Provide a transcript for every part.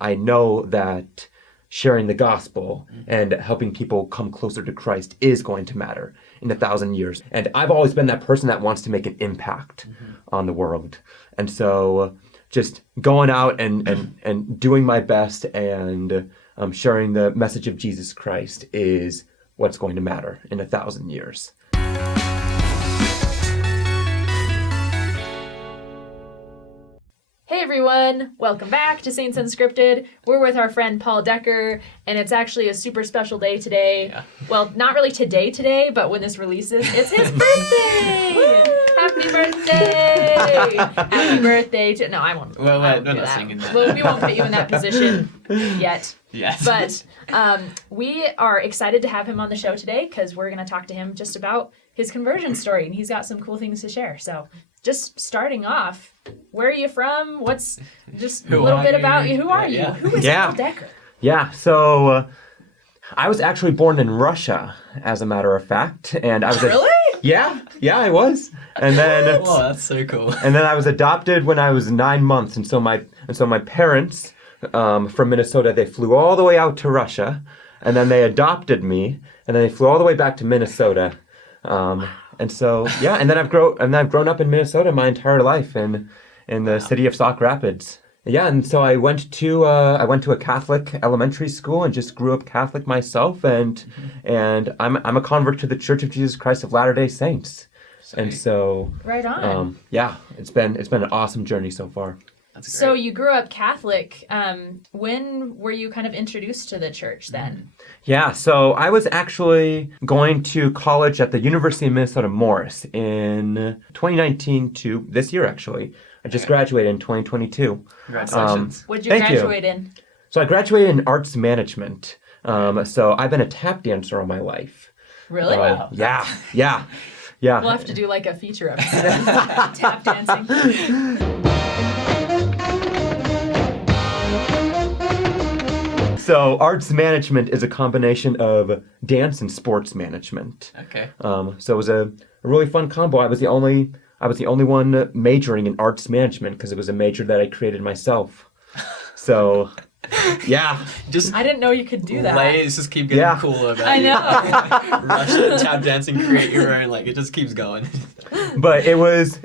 I know that sharing the gospel and helping people come closer to Christ is going to matter in 1,000 years. And I've always been that person that wants to make an impact on the world. And so just going out and doing my best and sharing the message of Jesus Christ is what's going to matter in 1,000 years. Hey everyone, welcome back to Saints Unscripted. We're with our friend Paul Decker, and it's actually a super special day today. Yeah. Well, not really today, but when this releases, it's his birthday! Happy birthday! Happy birthday to... No, I won't. Well, I won't we're do not that. singing that. Well, we won't put you in that position yet. Yes. But we are excited to have him on the show today because we're going to talk to him just about his conversion story, and he's got some cool things to share. So just starting off, where are you from? What's just a little bit about you? Who are you? Who is Paul Decker? Yeah, so I was actually born in Russia, as a matter of fact. And I was Really? Yeah, I was. And then Oh, that's so cool. And then I was adopted when I was 9 months, and so my parents from Minnesota, they flew all the way out to Russia, and then they adopted me, and then they flew all the way back to Minnesota. And so, and then I've grown up in Minnesota my entire life in the city of Sauk Rapids. Yeah, and so I went to a Catholic elementary school and just grew up Catholic myself, and I'm a convert to the Church of Jesus Christ of Latter-day Saints. Sweet. And so right on. It's been an awesome journey so far. That's so you grew up Catholic. When were you kind of introduced to the church then? Yeah, so I was actually going to college at the University of Minnesota Morris in 2019 to this year, actually. I just graduated in 2022. Congratulations. What'd you graduate in? So I graduated in arts management. So I've been a tap dancer all my life. Really? Wow. Yeah. We'll have to do like a feature episode. Tap dancing. So arts management is a combination of dance and sports management. Okay. So it was a really fun combo. I was the only one majoring in arts management because it was a major that I created myself. So, yeah. I didn't know you could do that. Ways just keep getting cooler. About I know. Russian tap dancing, create your own. Like it just keeps going. But it was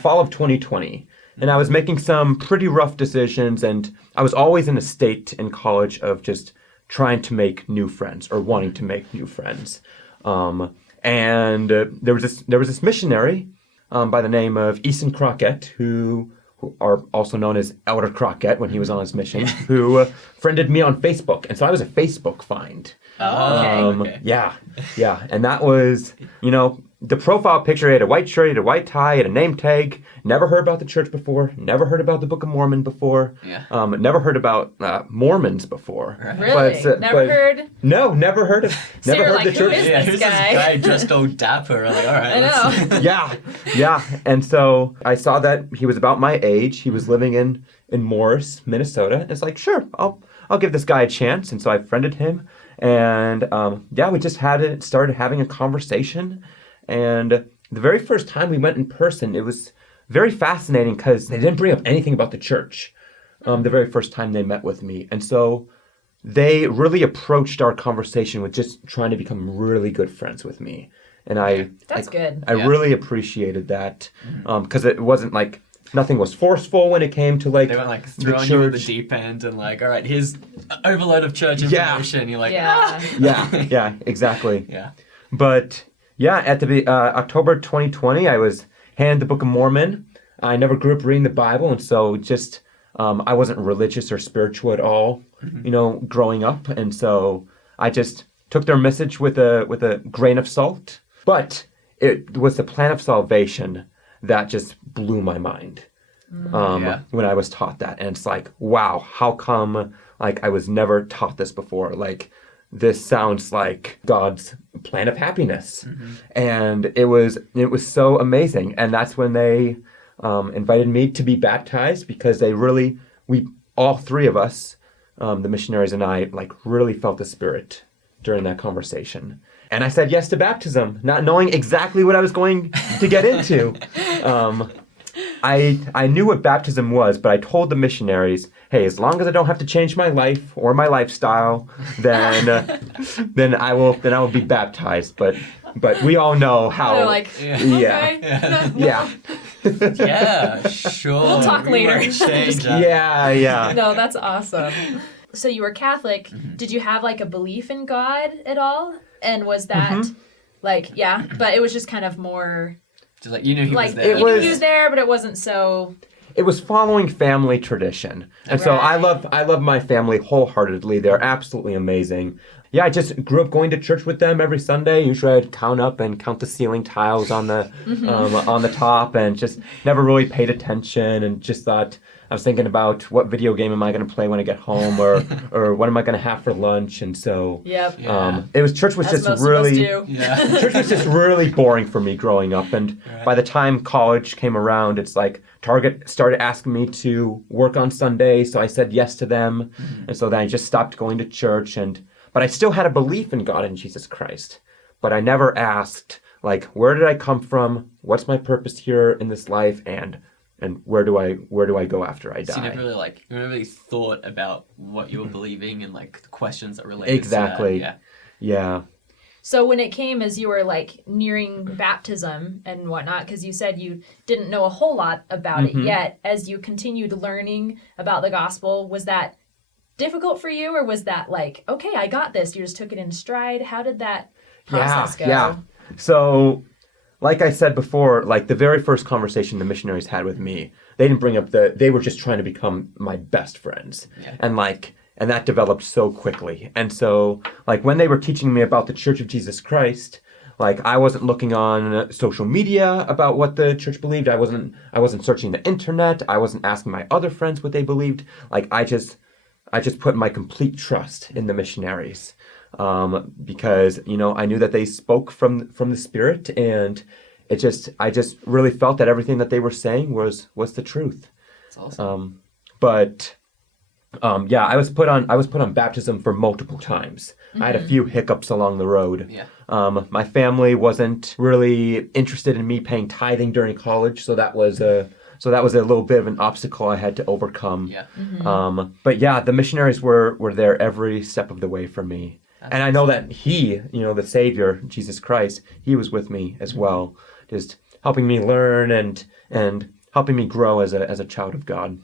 fall of 2020. And I was making some pretty rough decisions, and I was always in a state in college of just trying to make new friends or wanting to make new friends. And there was this missionary by the name of Easton Crockett, who are also known as Elder Crockett when he was on his mission, who friended me on Facebook. And so I was a Facebook find. Oh, okay. Yeah. And that was, the profile picture, he had a white shirt, he had a white tie, he had a name tag. Never heard about the church before. Never heard about the Book of Mormon before. Yeah. Never heard about Mormons before. Right. Really? Never heard? No, never heard of. So never you're heard like, the church. who is Who's this guy dressed all dapper? I'm like, all right. I know. Yeah. And so I saw that he was about my age. He was living in Morris, Minnesota. It's like, sure, I'll give this guy a chance. And so I friended him, and we just started having a conversation. And the very first time we met in person, it was very fascinating because they didn't bring up anything about the church the very first time they met with me. And so they really approached our conversation with just trying to become really good friends with me. And That's good. I really appreciated that because it wasn't like nothing was forceful when it came to like they weren't like throwing you in the deep end and like, all right, here's an overload of church information. You're like, yeah, exactly. Yeah. But at the October 2020, I was handed the Book of Mormon. I never grew up reading the Bible, and so just I wasn't religious or spiritual at all, growing up, and so I just took their message with a grain of salt. But it was the plan of salvation that just blew my mind when I was taught that, and it's like, wow, how come like I was never taught this before? Like, this sounds like God's plan of happiness. And it was so amazing. And that's when they invited me to be baptized, because we all three of us, the missionaries and I, like really felt the Spirit during that conversation. And I said yes to baptism, not knowing exactly what I was going to get into. I knew what baptism was, but I told the missionaries, hey, as long as I don't have to change my life or my lifestyle, then I will be baptized. But we all know how. They're like, okay. Yeah. Yeah, sure. We'll talk we later. won't change that. Yeah. No, that's awesome. So you were Catholic. Did you have like a belief in God at all? And was that like, yeah, but it was just kind of more Just like you knew he like was there. you knew he was there, but it wasn't so. It was following family tradition. And so I love my family wholeheartedly. They're absolutely amazing. Yeah, I just grew up going to church with them every Sunday. Usually I'd count the ceiling tiles on the top, and just never really paid attention, and just thought I was thinking about what video game am I going to play when I get home, or what am I going to have for lunch, and so church was As just most really of us do. Yeah. church was just really boring for me growing up, and by the time college came around, it's like Target started asking me to work on Sunday, so I said yes to them, and so then I just stopped going to church, but I still had a belief in God and Jesus Christ, but I never asked, like, where did I come from? What's my purpose here in this life? And where do I go after I die? So you never really thought about what you were believing and like the questions that related Exactly. to that. Yeah. So when it came as you were like nearing baptism and whatnot, because you said you didn't know a whole lot about it yet, as you continued learning about the gospel, was that difficult for you, or was that like, okay, I got this, you just took it in stride? How did that process go? Yeah. So, like I said before, like the very first conversation the missionaries had with me, they didn't bring up they were just trying to become my best friends. Yeah. And that developed so quickly. And so, like, when they were teaching me about the Church of Jesus Christ, like, I wasn't looking on social media about what the church believed. I wasn't searching the internet. I wasn't asking my other friends what they believed. Like, I just put my complete trust in the missionaries, because, I knew that they spoke from the Spirit, and I just really felt that everything that they were saying was the truth. That's awesome. I was put on baptism for multiple times. I had a few hiccups along the road. Yeah. My family wasn't really interested in me paying tithing during college, so that was a little bit of an obstacle I had to overcome. Yeah. But yeah, the missionaries were there every step of the way for me. And I know that he, the Savior, Jesus Christ, he was with me as well, just helping me learn and helping me grow as a child of God.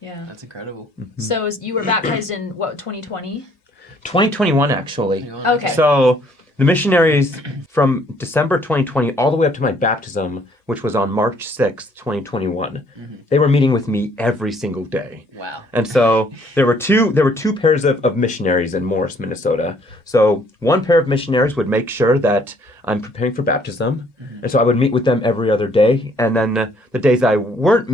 Yeah. That's incredible. So you were baptized in what, 2020? 2021, actually. Okay. So the missionaries from December 2020 all the way up to my baptism, which was on March 6th, 2021, they were meeting with me every single day. Wow. And so there were two pairs of missionaries in Morris, Minnesota. So one pair of missionaries would make sure that I'm preparing for baptism, and so I would meet with them every other day. And then the days I weren't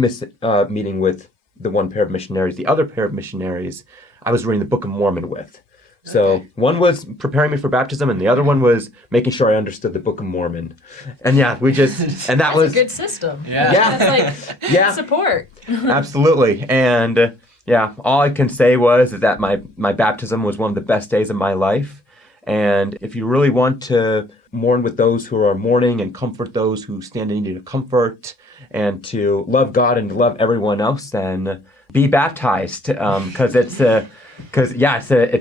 meeting with the one pair of missionaries, the other pair of missionaries, I was reading the Book of Mormon with. So one was preparing me for baptism, and the other one was making sure I understood the Book of Mormon. And yeah, that was a good system. Yeah. That's like support. Absolutely. And all I can say was that my baptism was one of the best days of my life. And if you really want to mourn with those who are mourning and comfort those who stand in need of comfort, and to love God and to love everyone else, then be baptized, because it's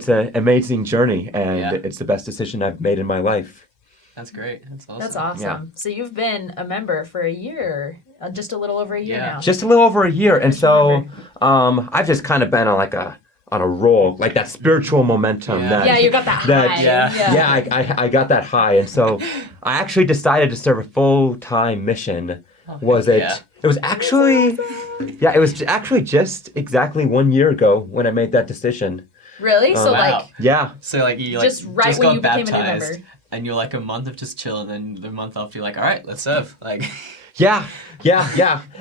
an amazing journey, and it's the best decision I've made in my life. That's great. That's awesome. That's awesome. Yeah. So you've been a member for a year, just a little over a year now. Just a little over a year, and so I've just kind of been on a roll, like that spiritual momentum. Yeah, you got that high. I got that high, and so I actually decided to serve a full-time mission. It was actually just exactly 1 year ago when I made that decision. Really? So wow. Yeah. So like you just right just when got you became baptized, a member. and you're like a month of just chilling, and the month after you're like, all right, let's serve. Like. Yeah.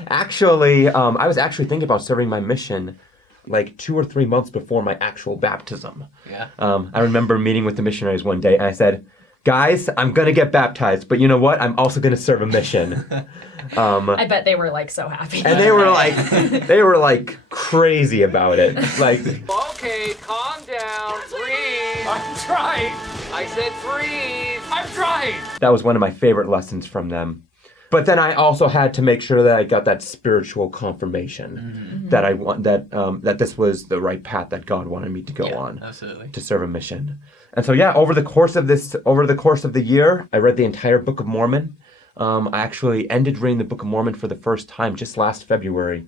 Actually, I was actually thinking about serving my mission like 2 or 3 months before my actual baptism. Yeah. I remember meeting with the missionaries one day, and I said, guys, I'm going to get baptized, but you know what? I'm also going to serve a mission. I bet they were like so happy. And they were like crazy about it. Like, okay, calm down, breathe. I'm trying. I said breathe. I'm trying. that was one of my favorite lessons from them. But then I also had to make sure that I got that spiritual confirmation that I want that this was the right path that God wanted me to go on. Absolutely. To serve a mission. And so over the course of the year, I read the entire Book of Mormon. I actually ended reading the Book of Mormon for the first time just last February.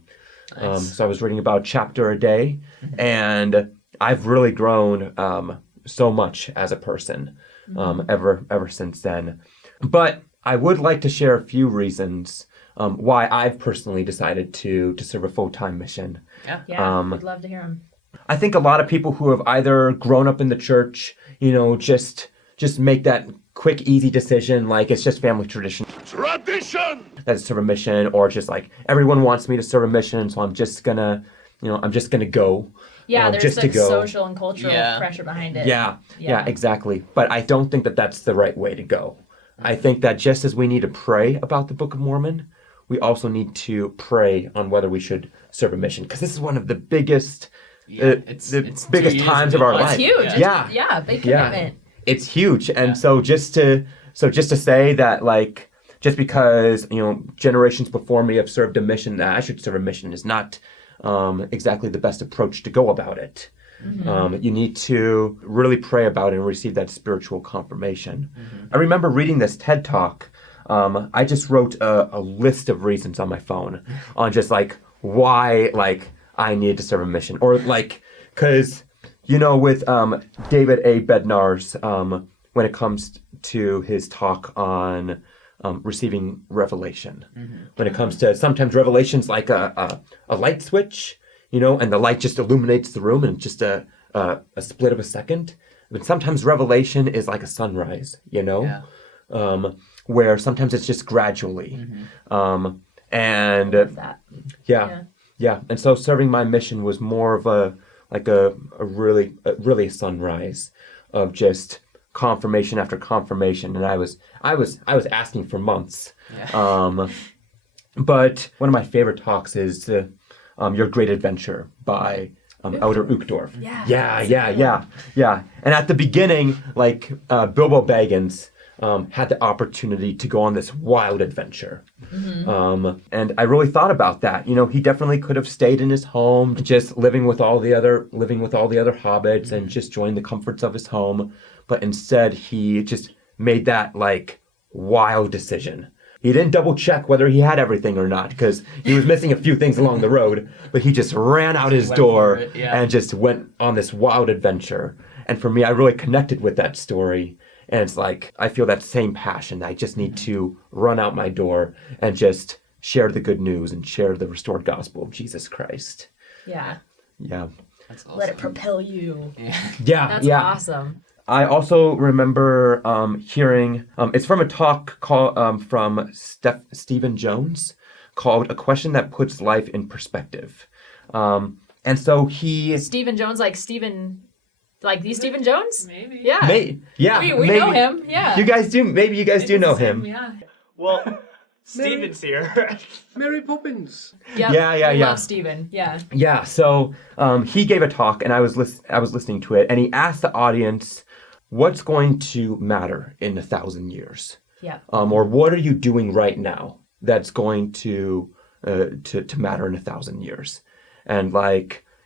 Nice. So I was reading about a chapter a day, and I've really grown so much as a person ever since then. But I would like to share a few reasons why I've personally decided to serve a full-time mission. Yeah. Yeah, we'd love to hear them. I think a lot of people who have either grown up in the church, just make that quick, easy decision, like it's just family tradition. Tradition! That's serve a mission, or just like everyone wants me to serve a mission, so I'm just gonna go. Yeah, there's just to like go. social and cultural pressure behind it. Yeah, exactly. But I don't think that that's the right way to go. I think that just as we need to pray about the Book of Mormon, we also need to pray on whether we should serve a mission, because this is one of the biggest, it's biggest times of our life. It's huge. Yeah, Big commitment. It's huge, and so just to say that, like, just because generations before me have served a mission, that I should serve a mission is not exactly the best approach to go about it. You need to really pray about it and receive that spiritual confirmation. I remember reading this TED Talk. I just wrote a list of reasons on my phone on just like why I need to serve a mission, or like because with David A. Bednar's when it comes to his talk on receiving revelation, when it comes to sometimes revelation's like a light switch. And the light just illuminates the room in just a split of a second. But sometimes revelation is like a sunrise, where sometimes it's just gradually. And Love that. Yeah. And so serving my mission was more of a really a sunrise of just confirmation after confirmation. And I was asking for months. Yeah. But one of my favorite talks is Your Great Adventure by Elder Uchtdorf. Yeah. And at the beginning, Bilbo Baggins had the opportunity to go on this wild adventure. And I really thought about that. He definitely could have stayed in his home, just living with all the other hobbits and just joined the comforts of his home. But instead, he just made that wild decision. He didn't double check whether he had everything or not, because he was missing a few things along the road, but he just ran out his door and just went on this wild adventure. And for me, I really connected with that story. And it's like, I feel that same passion. I just need to run out my door and just share the good news and share the restored gospel of Jesus Christ. Yeah. That's awesome. Let it propel you. Yeah. That's awesome. I also remember hearing, it's from a talk from Stephen Jones called A Question That Puts Life in Perspective. And so Stephen Jones, like Stephen Jones? Maybe. Yeah. Yeah. We know him. Yeah. You guys do know him. Yeah. Well, Steven's here. Mary Poppins. Yep. Yeah. We love Stephen. Yeah. Yeah. So he gave a talk, and I was listening to it, and he asked the audience, what's going to matter in 1,000 years? Yeah. Or what are you doing right now that's going to matter in 1,000 years? And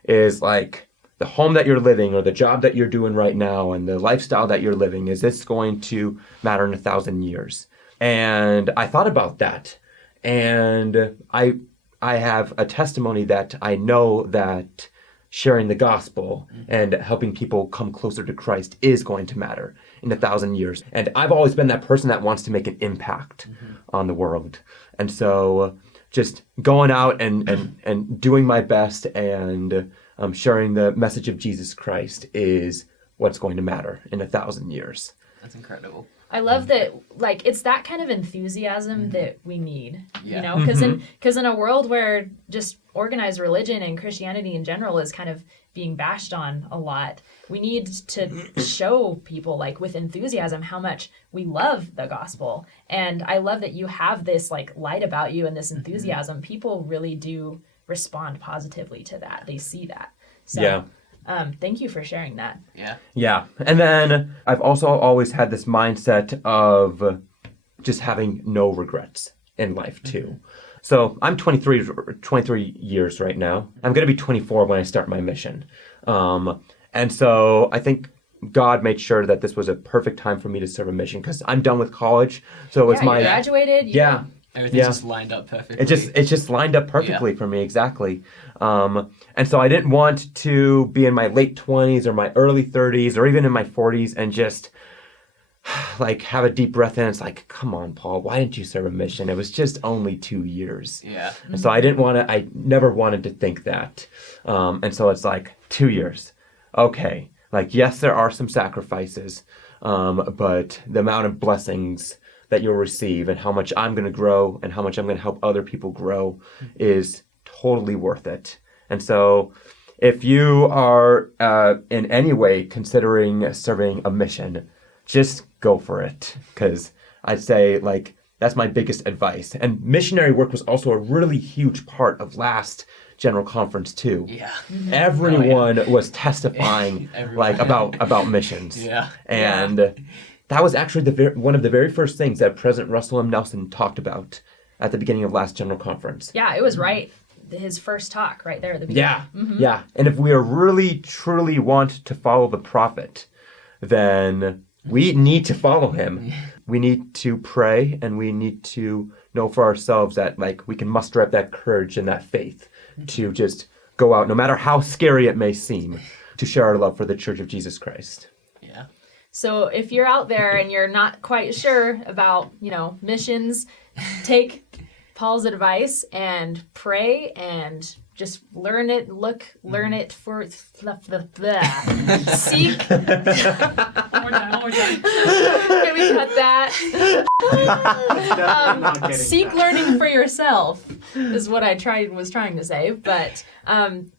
is the home that you're living, or the job that you're doing right now, and the lifestyle that you're living, is this going to matter in 1,000 years? And I thought about that, and I have a testimony that I know that sharing the gospel and helping people come closer to Christ is going to matter in 1,000 years. And I've always been that person that wants to make an impact on the world. And so just going out and doing my best and sharing the message of Jesus Christ is what's going to matter in 1,000 years. That's incredible. I love that, it's that kind of enthusiasm that we need, Yeah. because in a world where just organized religion and Christianity in general is kind of being bashed on a lot, we need to show people, with enthusiasm, how much we love the gospel. And I love that you have this, light about you and this enthusiasm. People really do respond positively to that. They see that. So, Yeah. Thank you for sharing that. Yeah. Yeah. And then I've also always had this mindset of just having no regrets. in life too. So I'm 23 years right now. I'm going to be 24 when I start my mission. And so I think God made sure that this was a perfect time for me to serve a mission because I'm done with college. So it's You my graduated. yeah. Everything's just lined up perfectly. It just lined up perfectly for me, exactly. And so I didn't want to be in my late 20s or my early 30s or even in my 40s and just like have a deep breath in. It's like, come on, Paul, why didn't you serve a mission? It was just only 2 years. Yeah. And so I never wanted to think that. And so it's like 2 years. Okay. Like, yes, there are some sacrifices, but the amount of blessings that you'll receive and how much I'm going to grow and how much I'm going to help other people grow is totally worth it. And so if you are in any way considering serving a mission, just go for it. Because I'd say, like, that's my biggest advice. And missionary work was also a really huge part of last General Conference too. Yeah. Everyone was testifying like about missions. Yeah. And that was actually one of the very first things that President Russell M. Nelson talked about at the beginning of last General Conference. Yeah, it was right. His first talk right there at the beginning. Yeah. Yeah. And if we are really truly want to follow the prophet, then we need to follow him. We need to pray and we need to know for ourselves that like we can muster up that courage and that faith to just go out, no matter how scary it may seem, to share our love for the Church of Jesus Christ. Yeah. So if you're out there and you're not quite sure about, missions, take Paul's advice and pray and just learn it, learn it for seek. One more time. Can we cut that? Seek learning for yourself is what I was trying to say. But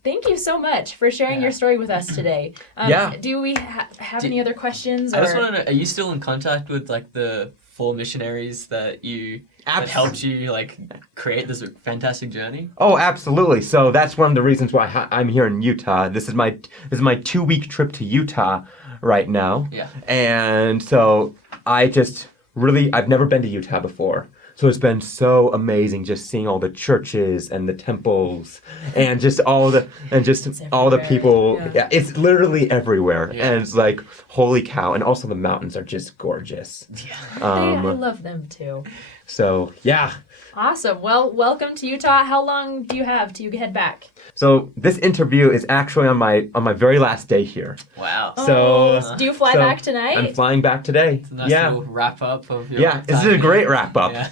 thank you so much for sharing your story with us today. Do we have any other questions? I just want to know, are you still in contact with like the 4 missionaries that helped you like create this fantastic journey? Oh, absolutely. So that's one of the reasons why I'm here in Utah. This is my 2-week trip to Utah right now. Yeah. And so I've never been to Utah before. So it's been so amazing just seeing all the churches and the temples and just all the people. Yeah, it's literally everywhere. Yeah. And it's like, holy cow. And also the mountains are just gorgeous. Yeah. I love them too. So, yeah. Awesome. Well, welcome to Utah. How long do you have to head back? So this interview is actually on my very last day here. Wow. So do you fly back tonight? I'm flying back today. It's a nice little wrap up of your this is a great wrap up. Yeah.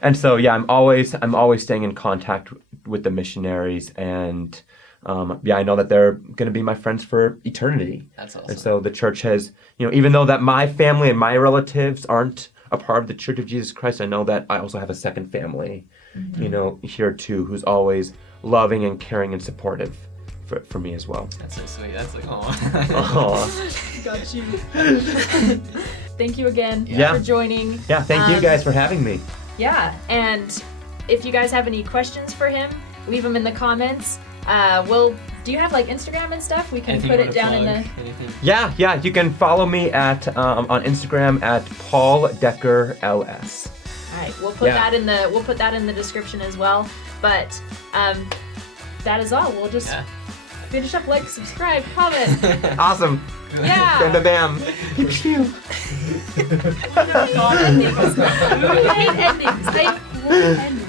And so I'm always staying in contact with the missionaries and I know that they're going to be my friends for eternity. That's awesome. And so the church has, even though that my family and my relatives aren't a part of the Church of Jesus Christ, I know that I also have a second family, here too, who's always loving and caring and supportive for me as well. That's so sweet. That's like, Got you. Thank you again for joining. Yeah, thank you guys for having me. Yeah, and if you guys have any questions for him, leave them in the comments. Do you have like Instagram and stuff? We can anything put it down in the. Anything? Yeah. You can follow me at on Instagram at Paul Decker LS. All right, we'll put that in the description as well. But that is all. We'll just finish up. Like, subscribe, comment. Awesome. Yeah. Bam. Pew. We hate endings. They won't end.